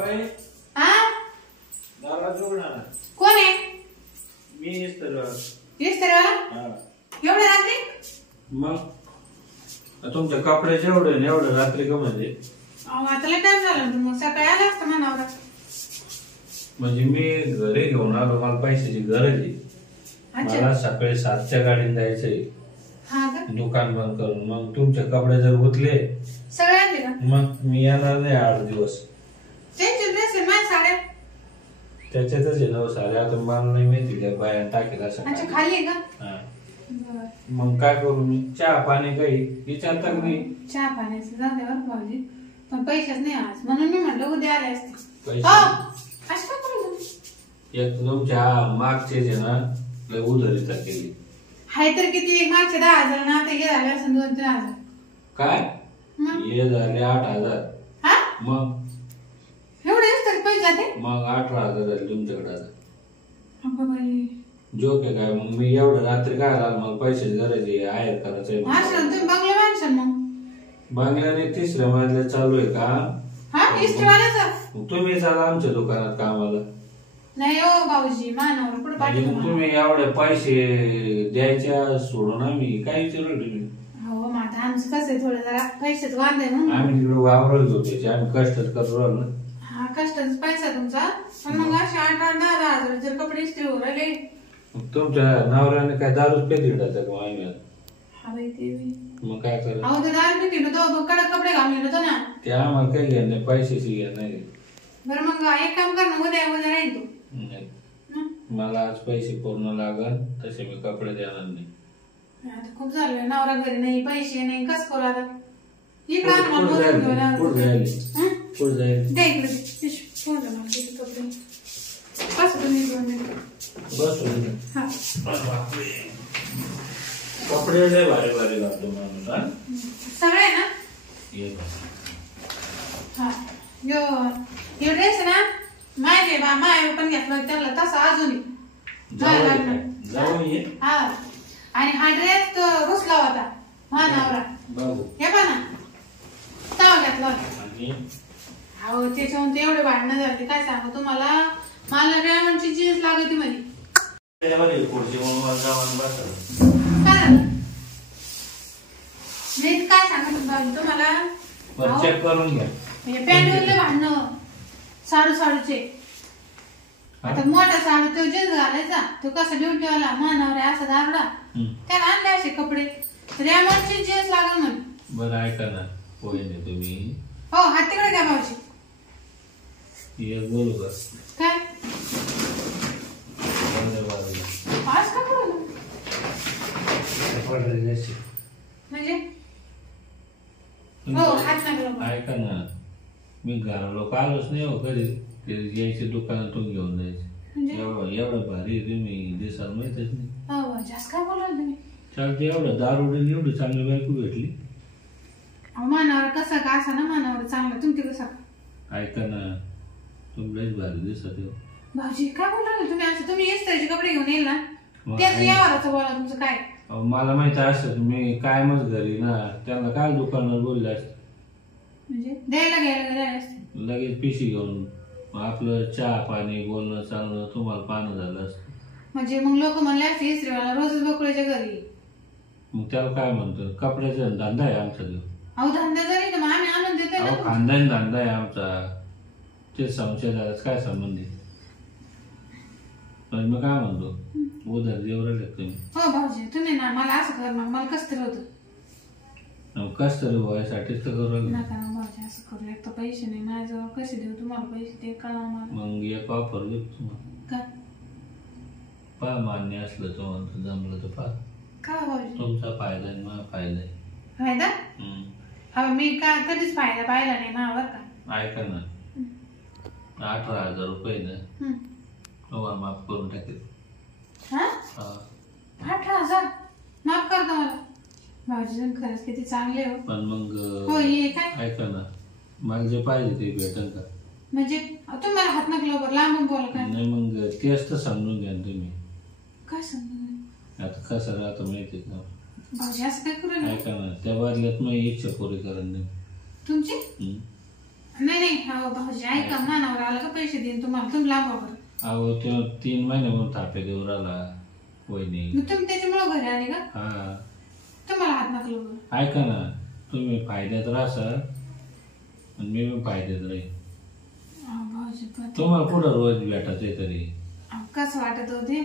कोण आहे? मी एवढ्या रात्री? मग तुमच्या कपड्याचे एवढं रात्री का म्हणजे? आता लय टाइम झाला, मग सकाळी आला असता मनावर. म्हणजे मी घरी घेऊन आलो, मला पैशाची गरज आहे. मला सकाळी 7च्या गाडीने जायचंय दुकान बंद करून. मग तुमचे कपडे जर गुतले सगळे आणले का? मग मी येणार नाही 8 दिवस. त्यांचे ड्रेस आहे, माझ्या साड्या त्याच्यातच आहे ना साड्या. आता मला नाही माहिती त्या बाया टाकेल असं. अच्छा, खाली आहे का? मग काय करू मी? चहा पाणी काही विचारता का नाही? चहा पाण्याचं जाण्यावर भाऊजी, पण पैसेच नाही आज, म्हणून मी म्हटलं उद्या आले असते. एक तुमच्या मागचे जे ना लय उधारीता केली. हाय तर किती? मागचे 10,000 ना आता हे झाले असं 2-3 हजार. काय हे झाले 8,000. मग एवढे असतात पैसे जाते? मग 18,000 झाले तुमच्याकडे. आता बाई जोक आहे काय? मग मी एवढं रात्री काय आला? मला पैशाची गरज आहे, आहेर करायचंय. तुम्ही बंगला बांधशाल मग? बंगल्याने 3ऱ्या मजल्यात चालू आहे का? तुम्ही चाला आमच्या दुकानात कामाला. नाही हो भाऊजी, मानावर कुठे पाहिजे? तुम्ही एवढे पैसे द्यायच्या सोडून आम्ही काय विचारलं तुम्ही? हो माझं आमचं कसं आहे, थोडं जरा पैसेच वांद आहे म्हणून आम्ही तिकडे वावरत होते, आम्ही कष्टच करू राहिलो. हा, कष्टाचा पैसा तुमचा, पण मग असे 8-10 हजार जर कपडे इस्त्री हो राहिले. तुमच्या नवऱ्याने काय दारूच पेली का आम्ही? हा बाई ते मग काय करायचं? अहो ते दारू पिली होतो, कडक कपडे घालून होतो ना. ते आम्हाला काही घ्या नाही, पैशाची घ्या नाही. बरं मग एक काम कर ना, उद्या राहील तू. मला आज पैसे पूर्ण लागल, तसे मी कपडे देणार नाही. आता खूप झालं, नवरा घरी नाही, पैसे नाही, कस करू आता? इकडे कपडे लय भारी भारी घालतो माणूस. सगळे ना? यो ड्रेस ना माय पण घेतला त्यांना तसा अजूनही. हा, आणि हा ड्रेस तो रुसला होता मानावरा. हे पण तवा घेतला होता. अहो त्याच्याहून ते एवढे भांडणं झाले, काय सांगू तुम्हाला. मला डायमंडची जीन्स लागत म्हणे. काय झालं? मी काय सांगत तुम्हाला, चेक करून घ्या. पॅन्टवरले भांडणं साडूचे. आता मोठा साडू तो जीन्स घालायचा, तो कसा ड्युटीवाला मानावर असा दाबडा, त्याला आणले असे कपडे. डायमंडची जीन्स लागल म्हणे. बरं ऐका ना, होय ना तुम्ही. हो, हात तिकडे घ्या भाऊजी. बोलू का? काय म्हणजे? हो, हात लागला. ऐका ना, मी घरा लोक आलोच नाही हो कधी. यायचे दुकानातून घेऊन जायचे. एवढं भारी तुम्ही दिसाल माहितच नाही. जास्त काय बोलाल तुम्ही? चालते, एवढं दारुडे एवढी चांगली बायको भेटली. मानावर कसा का असा ना, मानावर चांगला तुमची कसा. ऐका ना, तुम्ही भारी दिसत हो. भाऊजी काय बोलाल तुम्ही असं? तुम्ही इस्त्रीचे कपडे घेऊन येईल ना, त्याचं यावराचं बोला तुमचं काय. मला माहिती असत मी कायमच घरी ना, त्यांना काय दुकानावर बोलले असते. म्हणजे द्यायला घ्यायला असते. लगेच पिशी घेऊन आपलं चहा पाणी बोलणं चालणं तुम्हाला पानं झालं असतं. म्हणजे मग लोक म्हणले असते इस्त्रीवाला रोजच बकुळ्याच्या घरी. मग त्याला काय म्हणतो? कपड्याचा धंदा आहे आमचा. अहो धंदा जरी मग आम्ही आणून देतोय ना. खानदानी धंदा आहे आमचा. ते संशय काय संबंधित? मी काय म्हणतो, उधार देऊ राहिले तुम्ही. हो भाऊजी, तुम्ही ना मला असं कर ना, मला कस तरी होतं. कस तरी व्हायसाठीच तर करू नका ना भाऊजी, असं करू. एक तर पैसे नाही माझ्याजवळ, कसे देऊ तुम्हाला पैसे ते कळा मला. मग एक ऑफर देतो तुम्हाला. काय? पहा मान्य असलं तुम्हाला, जमलं तर पहा. काय भाऊजी? तुमचा फायदा आहे, माझा फायदा आहे. फायदा? हा, मी काय कधीच फायदा पाहिला नाही ना बरं का. ऐका ना, 18,000 रुपये ना तुम्हाला माफ करून टाकेल. 18,000 माफ करतो मला भाऊजी. खरंच किती चांगले हो. पण मग हो, हे काय ऐका ना, मला जे पाहिजे ते भेटेल का? म्हणजे तुम्हाला हात नकलं लांबून बोला काय? नाही मग तेच तर समजून घ्या तुम्ही. काय समजून? आता कसं राहतं माहितीये का भाऊजी, असं काय करू नये. ऐका ना, त्या बदल्यात मग इच्छा पुरी करून दे तुमची. नाही भाऊजी ऐका, मानावर आला का पैसे देईन तुम्हाला, तुम्ही लावा बरं. अहो ते 3 महिने म्हणून थापे देऊ राहिला वहिनी. तुम्ही त्याच्यामुळे घरी आले का? हा तुम्हाला हात नका लावू. ऐका ना, तुम्ही फायद्यात राहा आणि मी पण फायद्यात राहील. तुम्हाला कुठं रोज भेटायचंय तरी कसं वाटत होते?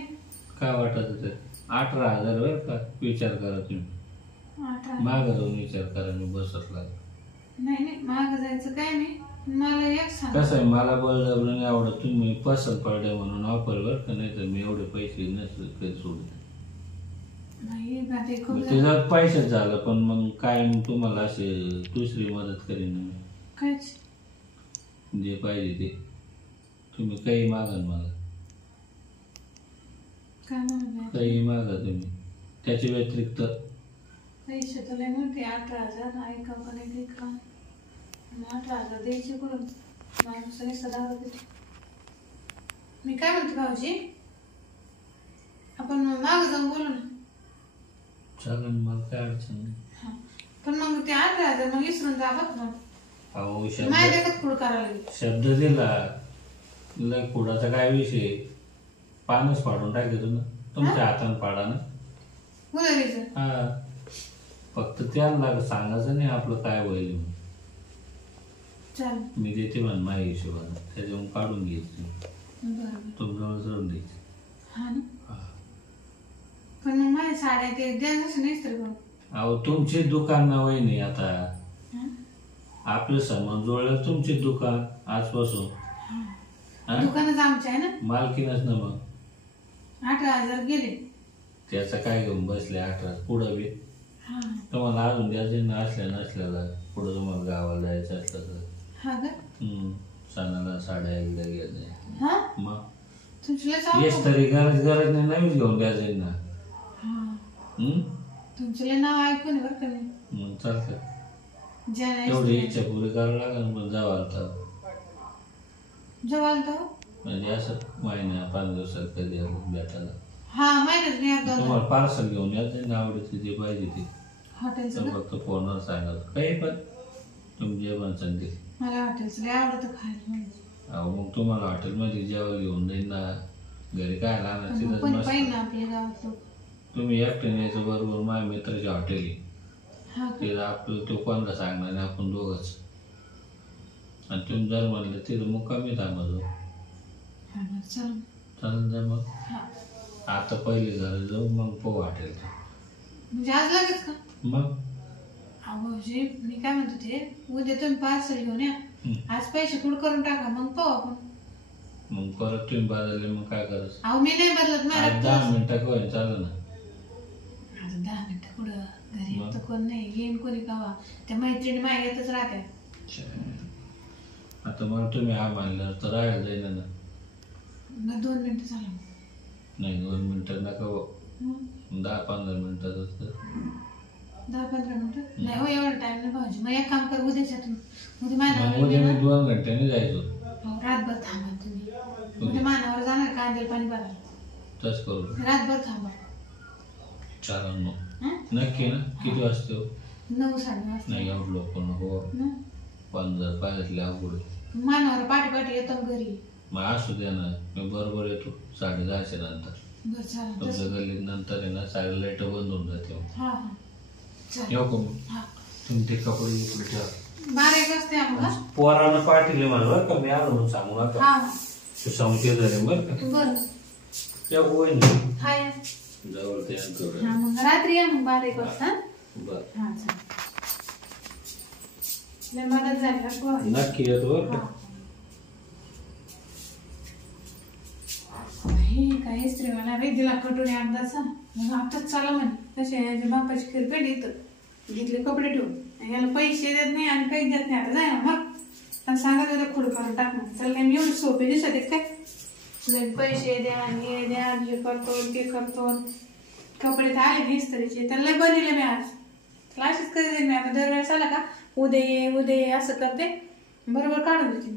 काय वाटत होते? 18,000 बरं का. विचार करा तुम्ही, मागं जाऊन विचार करा. मी बसत लागलो. नाही मागं जायचं काय नाही. मला एक सांग, कसं आहे, मला बळजबरी नाही आवडत. तुम्ही पसंत पडले म्हणून ऑफर बर का, नाही तर मी एवढे पैसे नसले कधी सोडले. त्याच्यात पैशाच झालं, पण मग काय तुम्हाला असे दुसरी मदत करीन काय जे पाहिजे ते. तुम्ही काही मागा मला, काही मागा तुम्ही. त्याच्या व्यतिरिक्त पैसे तर लय मोठे, 18,000 ऐका का नाही का? 18,000 द्यायचे कुठून? माणूस सदा देते. मी काय म्हणते भाऊजी, आपण मागं जाऊन बोलू ना. चालेल, मला काय अडचण नाही. पण मग ते 18,000 मग विसरून जा बघ. अहो माझ्या देखत पुढं करायला लागेल. शब्द दिला, पुढाचा काय विषय? पानच पाडून टाकायचो ना, तुमच्या हाताने पाडा ना. हा, फक्त त्याला सांगायचं नाही आपलं काय होईल. मी देते म्हण माझ्या हिशोबाने, त्याच्यावरून काढून घ्यायचं, तुमच्यावर जळून द्यायचं. पण मग माझ्या साड्या ते द्यायचं नाही तर. अहो तुमचे दुकान ना वय नाही आता. आपलं सामान जोडलं तुमचे दुकान आजपासून. दुकानच आमचे आहे ना, मालकीनच ना. मग 18,000 गेले. त्याचं काय घेऊन बसले 18 पुढं बी तुम्हाला अजून द्यायचं ना. नसल्याला पुढं तुम्हाला गावाला जायचं असलं तर सणाला साड्या एकदा घ्यायचं. मग येस तरी गरज नाही, नवीन घेऊन द्यायचं ना. तुमचं नाव ऐकून बरं का नाही. मग चालतं, एवढी इच्छा पुरी करावं लागेल. पण जवालता म्हणजे असं महिन्या 5 दिवसात कधी भेटायला. तुम्हाला पार्सल घेऊन यायचं ना, आवडीचं जे पाहिजे ते. फक्त फोनवर सांगायचं काही पण तुम्ही जे म्हणसान ते. अहो मग तुम्हाला हॉटेलमध्ये जेवायला घेऊन जाईन ना. घरी काय राहणार तिथंच. तुम्ही एकट्याने यायचं बरोबर. माझ्या मित्राचे हॉटेल आहे, तिथं आपलं तो कोणाला सांगणार नाही, आपण दोघंच. आणि तुम्ही जर म्हणलं तिथं मग कमी थांबायचो. चालेल जा मग. आता पहिले झालं जाऊ, मग पोहा हॉटेलचं. म्हणजे आज लागेल का? मग मी काय म्हणतो ते, उद्या तुम्ही पार्सल घेऊन या. आज पैसे पुढे करून टाका, मग पाहू आपण. मग परत तुम्ही बदलले मग काय करायचं? अहो मी नाही बदलत. 10 मिनिटं होईल चालेल ना. आता 10 मिनिटं पुढं घरी तर कोण नाही, येईन कोणी कावा. त्या मैत्रिणी माझ्या येतच राहत्या. आता मला तुम्ही हा मानल्यावर तर राहायला जाईना ना. 2 मिनिटं चालेल. नाही 2 मिनिटं नका, 10-15 मिनिटं. 10-15 मिनिटं नाही हो, एवढा टाइम नाही भाऊजी. मग एक काम कर, उद्या मी 2 घंट्याने जायचो. रातभर थांबा तुम्ही. उद्या मानावर जाणार कांदेल पाणी भरायला. तस करू, रातभर थांबा. चालेल मग. नक्की ना? किती वाजता? 9-9:30 वाजता. नाही एवढं लोक नको, पण जर पाहिजे अवघड. मानावर पाठी येतो घरी. मग असू द्या ना, मी बरोबर येतो 10:30 नंतर. तुमच्या गल्लीत नंतर आहे ना, सारे लाईट बंद होऊन जाते. येऊ का मग? तुमचे कपडे ठेवा. 12 वाजता पोरानं पाठीले मला बरं का, मी आलो म्हणून सांगू नका. तू सांगते झाले बरं का. येऊ जवळ ते रात्री या मग 12 वाजता. नक्की येतो बरं का. काही स्त्री मला दिला कटोरी अंदाचा. मग आताच चाला म्हणे तसे बापाची खिरपेट येतं घेतले कपडे ठेवून. याला पैसे देत नाही आणि काही देत नाही. आता जाय ना मग पण सांगा त्याला खुड करून टाकणार. त्याला काही एवढे सोपे दिसत आहेत काय? पैसे द्या, हे द्या, हे करतो ते करतो. कपडे तर आले इस्त्रीचे, त्याला बनले मी आज. त्याला असेच कधी मी आता दरवेळेस आला का उद्या ये असं करते, बरोबर काढून देते.